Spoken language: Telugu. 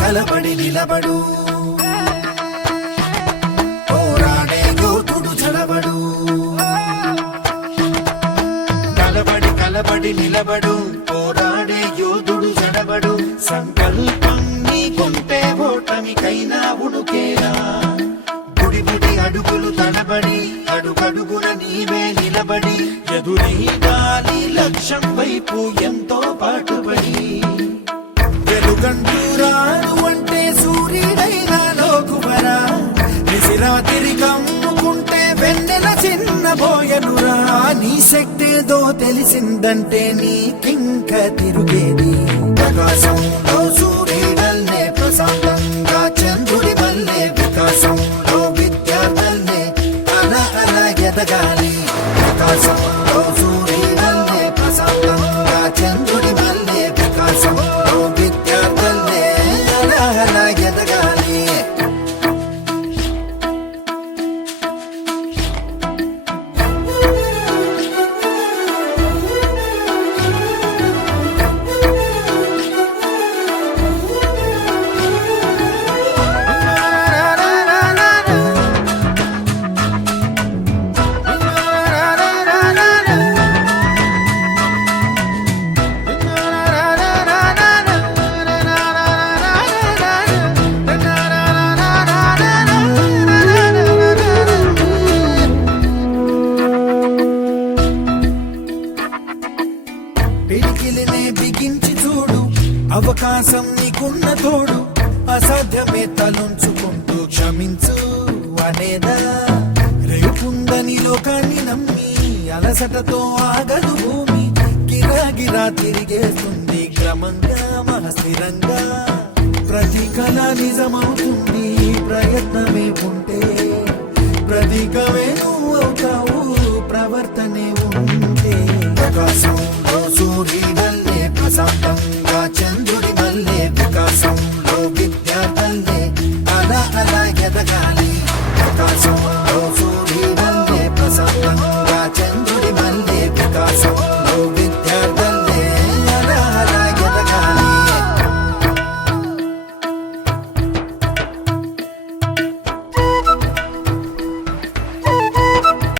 కలబడి నిలబడు పోరాడే యోధుడు చలబడు. కలబడి నిలబడు పోరాడే యోధుడు చడబడు. సంకల్పం నీకుంటే ఓటమికైనా ఉడుకేలా. బుడి అడుగులు తడబడి అడుగడుగున నీవే నిలబడి ఎదురీదాలి లక్ష్యం వైపు ఎంతో పాటుపడి. వెలుగంటూరాను అంటే సూర్యుడైనా లోకువరా. నిసిరాతిరి కమ్ముకుంటే వెన్నెల చిన్నబోయనురా. నీ శక్తేదో తెలిసిందంటే నీకింక తిరుగేది. ప్రకాశంలో సూర్యుడల్లే ప్రశాంతంగా చంద్రుడి వల్లే. వికాసంలో విద్యార్థులే అల ఎదగాలి. ప్రకాశంలో సూర్యుడల్లే ప్రశాంతంగా చంద్రుడి వల్లే. వికాసంలో విద్యార్థులే అల ఎదగాలి. పిడికిలినే బిగించి చూడు, అవకాశం నీకున్న తోడు. అసాధ్యమే తలుంచుకుంటూ క్షమించు అనేదా. రేపుందని లోకాన్ని నమ్మి అలసటతో ఆగదు భూమి. గిరాగిరా తిరిగేస్తుంది క్రమంగా మహస్థిరంగా. ప్రతి కళ నిజమవుతుంది ప్రయత్నమే ఉంటే. ప్రతి కవే